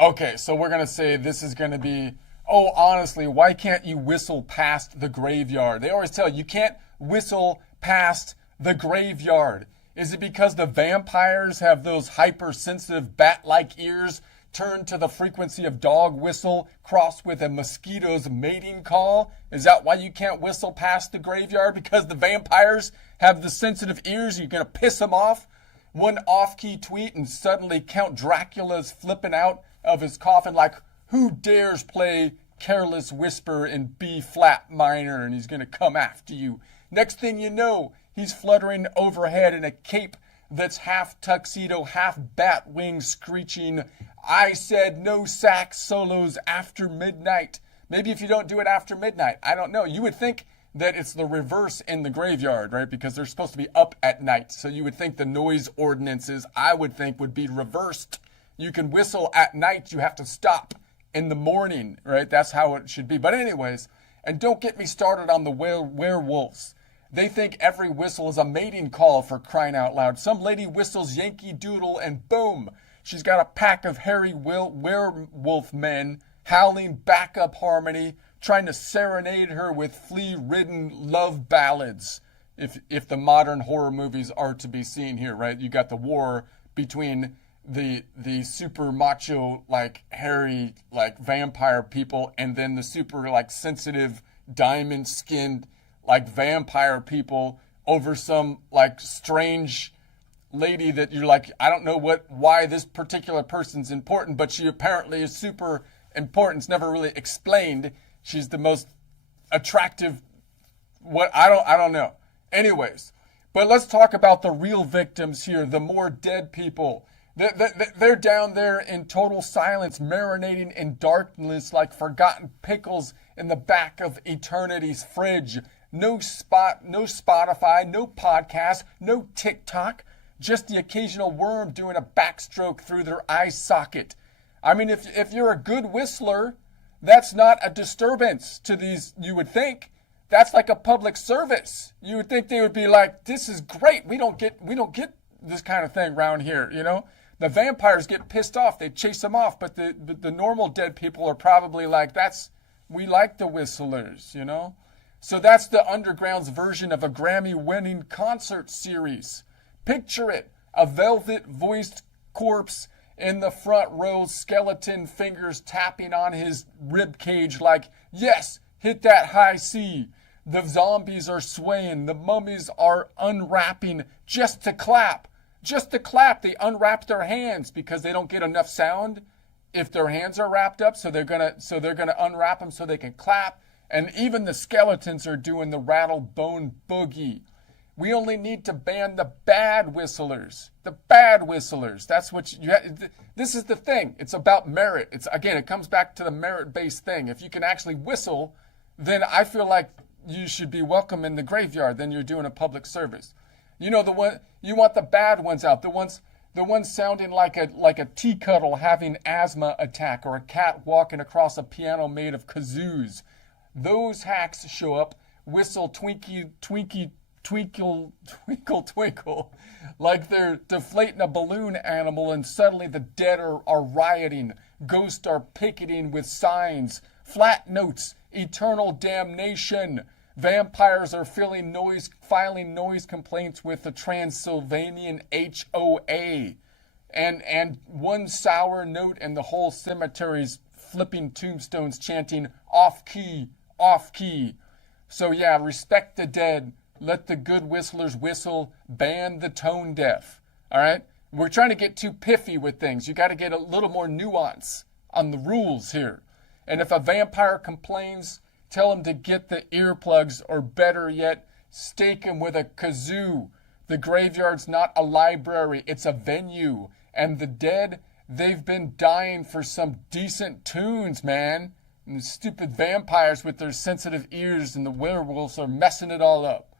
Okay, so we're going to say this is going to be, oh, honestly, why can't you whistle past the graveyard? They always tell you can't whistle past the graveyard. Is it because the vampires have those hypersensitive bat-like ears turned to the frequency of dog whistle crossed with a mosquito's mating call? Is that why you can't whistle past the graveyard? Because the vampires have the sensitive ears? You're going to piss them off? One off-key tweet and suddenly Count Dracula's flipping out of his coffin like, who dares play Careless Whisper in B flat minor, and he's going to come after you. Next thing you know, he's fluttering overhead in a cape that's half tuxedo, half bat wing screeching, I said no sax solos after midnight. Maybe if you don't do it after midnight, I don't know. You would think that it's the reverse in the graveyard, right? Because they're supposed to be up at night. So you would think the noise ordinances, I would think, would be reversed. You can whistle at night, you have to stop in the morning, right? That's how it should be. But anyways, and don't get me started on the werewolves. They think every whistle is a mating call, for crying out loud. Some lady whistles Yankee Doodle and boom, she's got a pack of hairy werewolf men howling backup harmony, trying to serenade her with flea-ridden love ballads. If the modern horror movies are to be seen here, right? You got the war between the super macho, like hairy, like vampire people, and then the super like sensitive diamond skinned like vampire people over some like strange lady that you're like, I don't know why this particular person's important, but she apparently is super important. It's never really explained. She's the most attractive, I don't know. Anyways, but let's talk about the real victims here, the more dead people. They're down there in total silence, marinating in darkness like forgotten pickles in the back of eternity's fridge. No Spotify, no podcast, no TikTok, just the occasional worm doing a backstroke through their eye socket. I mean, if you're a good whistler, that's not a disturbance to these, you would think. That's like a public service. You would think they would be like, this is great. We don't get this kind of thing around here, you know? The vampires get pissed off. They chase them off. But the normal dead people are probably like, we like the whistlers, you know? So that's the Underground's version of a Grammy-winning concert series. Picture it, a velvet-voiced corpse in the front row, skeleton fingers tapping on his rib cage like, yes, hit that high C. The zombies are swaying. The mummies are unwrapping just to clap. Just to clap. They unwrap their hands because they don't get enough sound if their hands are wrapped up. So they're gonna unwrap them so they can clap. And even the skeletons are doing the rattle bone boogie. We only need to ban the bad whistlers. The bad whistlers. That's what this is the thing. It's about merit. It comes back to the merit-based thing. If you can actually whistle, then I feel like you should be welcome in the graveyard. Then you're doing a public service. You know, you want the bad ones out. The ones sounding like a tea kettle having asthma attack, or a cat walking across a piano made of kazoos. Those hacks show up, whistle twinkle, twinkle, like they're deflating a balloon animal, and suddenly the dead are rioting. Ghosts are picketing with signs, flat notes, eternal damnation. Vampires are filing noise complaints with the Transylvanian HOA. And one sour note, and the whole cemetery's flipping tombstones chanting, off key, off key. So yeah, respect the dead. Let the good whistlers whistle. Ban the tone deaf. All right? We're trying to get too piffy with things. You got to get a little more nuance on the rules here. And if a vampire complains, tell him to get the earplugs, or better yet, stake him with a kazoo. The graveyard's not a library, it's a venue. And the dead, they've been dying for some decent tunes, man. And the stupid vampires with their sensitive ears and the werewolves are messing it all up.